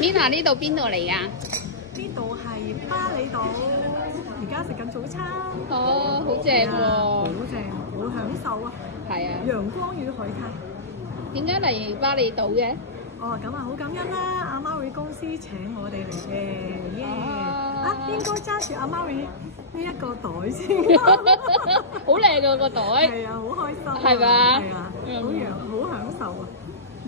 Mina 呢度邊度嚟㗎？呢度係巴厘島，而家食緊早餐。哦，好正喎！好正，好享受啊！係啊，陽光與海灘。點解嚟巴厘島嘅？哦，咁啊好感恩啦！阿 Maui 公司請我哋嚟嘅，耶！應該揸住阿 Maui呢一個袋先。好靚㗎個袋。係啊，好開心。係嘛？係啊，好享受啊！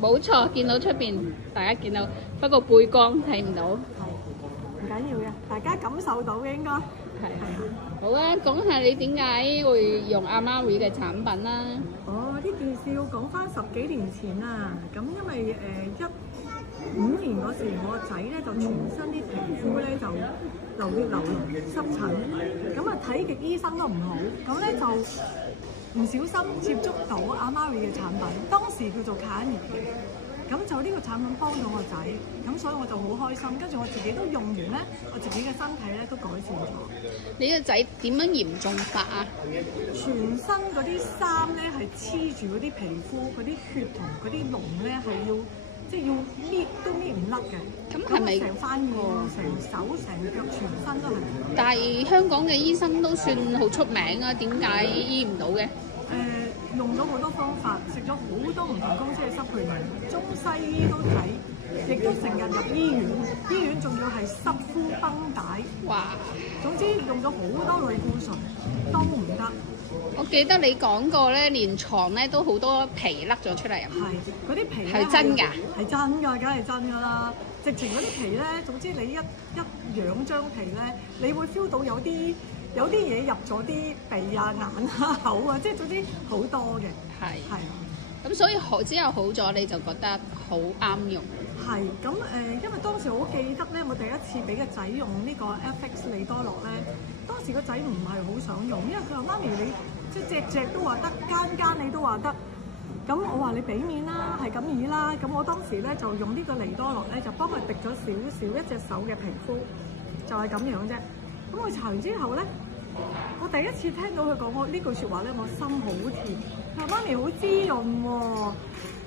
冇錯，見到出邊大家見到，不過背光睇唔到。係唔緊要嘅，大家感受到嘅應該。係啊。好啊，講下你點解會用阿 Maui 嘅產品啦？哦，呢件事要講翻10幾年前啦。咁因為15年嗰時，我個仔咧就全身啲皮膚咧就流血流膿濕疹，咁啊睇極醫生都唔好，咁咧就唔小心接觸到阿 Maui 嘅產品，當時叫做卡尼嘅。咁就呢個產品幫到我仔，咁所以我就好開心。跟住我自己都用完咧，我自己嘅身體咧都改善咗。你個仔點樣嚴重法啊？全身嗰啲衫咧係黐住嗰啲皮膚，嗰啲血同嗰啲膿咧係要即係要搣都搣唔甩嘅。咁係咪成塊面、成手、成腳、全身都係？但係香港嘅醫生都算好出名啊，點解醫唔到嘅？用咗好多方法，食咗好多唔同公司嘅supplement，中西醫都睇，亦都成日入醫院，醫院仲要係濕敷繃帶。哇！總之用咗好多類固醇都唔得。我記得你講過咧，連床咧都好多皮甩咗出嚟。係，嗰啲皮係真㗎？係真㗎，梗係真㗎啦！直情嗰啲皮咧，總之你一養張皮咧，你會 feel 到有啲嘢入咗啲鼻啊、眼啊、口啊，即係總之好多嘅。係啊。咁所以之後好咗，你就覺得好啱用。係咁因為當時我好記得咧，我第一次俾個仔用呢個 FX 利多樂咧，當時個仔唔係好想用，因為佢話媽咪你即係隻都話得，間你都話得。咁我話你俾面啦，係咁意啦。咁我當時咧就用呢個利多樂咧，就幫佢滴咗少少一隻手嘅皮膚，就係咁樣啫。咁我搽完之後咧，我第一次聽到佢講我呢句説話咧，我心好甜。佢話媽咪好滋潤喎，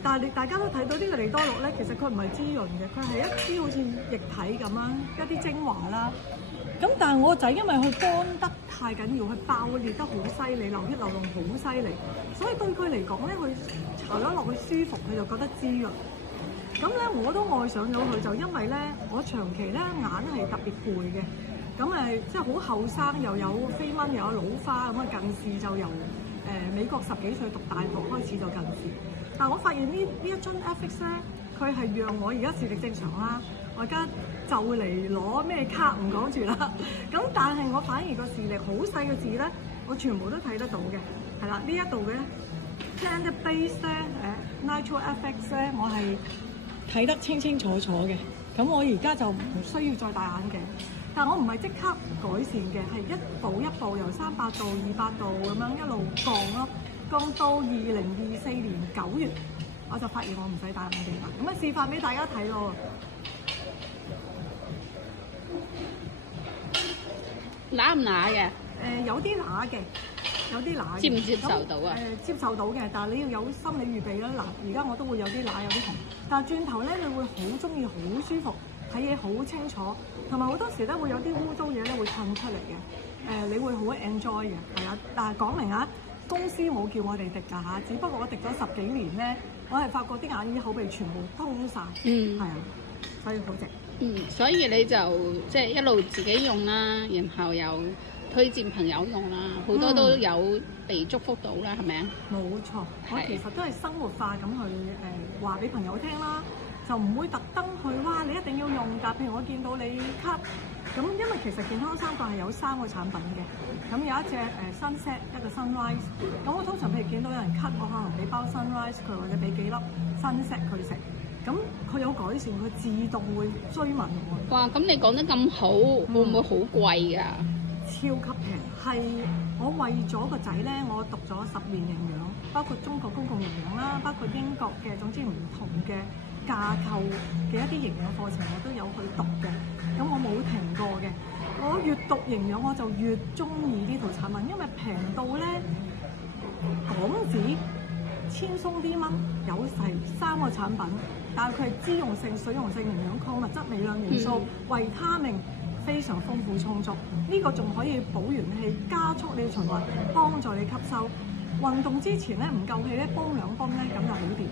但係大家都睇到呢個利多樂咧，其實佢唔係滋潤嘅，佢係一啲好似液體咁樣一啲精華啦。咁但係我個仔因為佢乾得太緊要，佢爆裂得好犀利，流血流膿好犀利，所以對佢嚟講咧，佢搽咗落去舒服，佢就覺得滋潤。咁咧我都愛上咗佢，就因為咧我長期咧眼係特別攰嘅。咁即係好後生，又有飛蚊，又有老花，咁近視就由美國10幾歲讀大學開始就近視。但我發現呢一樽 FX 咧，佢係讓我而家視力正常啦。我而家就嚟攞咩卡唔講住啦。咁但係我反而個視力好細嘅字咧，我全部都睇得到嘅。係啦，呢一度嘅 Plant Base 咧，Nitro FX 咧，我係睇得清清楚楚嘅。咁我而家就唔需要再戴眼鏡。但我唔係即刻改善嘅，係一步一步由300度、200度咁樣一路降咯，降到2024年9月，我就發現我唔使戴眼鏡啦。咁示範俾大家睇咯。乸唔乸嘅？有啲乸嘅，有啲乸嘅。接唔接受到啊？接受到嘅，但係你要有心理預備啦。嗱，而家我都會有啲乸，有啲紅，但係轉頭咧，你會好中意，好舒服。睇嘢好清楚，同埋好多時咧會有啲污糟嘢咧會噴出嚟嘅，你會好 enjoy 嘅，係啊。但係講明啊，公司冇叫我哋滴㗎嚇，只不過我滴咗10幾年咧，我係發覺啲眼耳口鼻全部通晒，係啊，所以好值。所以你就即係一路自己用啦，然後又推薦朋友用啦，好多都有被祝福到啦，係咪啊？冇錯，我其實都係生活化咁去話俾朋友聽啦。就唔會特登去哇！你一定要用㗎。譬如我見到你咳咁，因為其實健康3個係有3個產品嘅。咁有一隻Sunset，一個 Sunrise。咁我通常譬如見到有人咳，我可能俾包 Sunrise 佢，或者俾幾粒 Sunset 佢食。咁佢有改善，佢自動會追問我。哇！咁你講得咁好，會唔會好貴㗎？超級平，係我為咗個仔咧，我讀咗10年營養，包括中國公共營養啦，包括英國嘅，總之唔同嘅架構嘅一啲營養課程我都有去讀嘅，咁我冇停過嘅。我越讀營養我就越中意呢套產品，因為平到咧港紙千鬆啲蚊，有齊3個產品，但係佢係脂溶性、水溶性營養礦物質、微量元素、維他命非常豐富充足。呢個仲可以補元氣、加速你循環、幫助你吸收。運動之前咧唔夠氣咧，泵兩泵咧咁就好掂。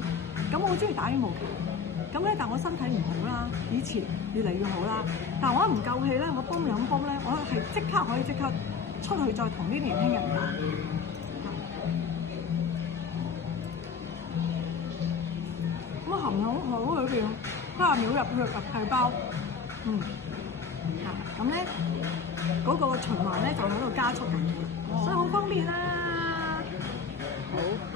咁我好中意打羽毛球，咁咧但我身體唔好啦，以前越嚟越好啦。但係我一唔夠氣咧，我泵兩泵咧，我係即刻可以即刻出去再同啲年輕人打。咁含好好裏邊加秒入去入細胞，咁咧嗰個循環咧就喺度加速緊，所以好方便啦。好。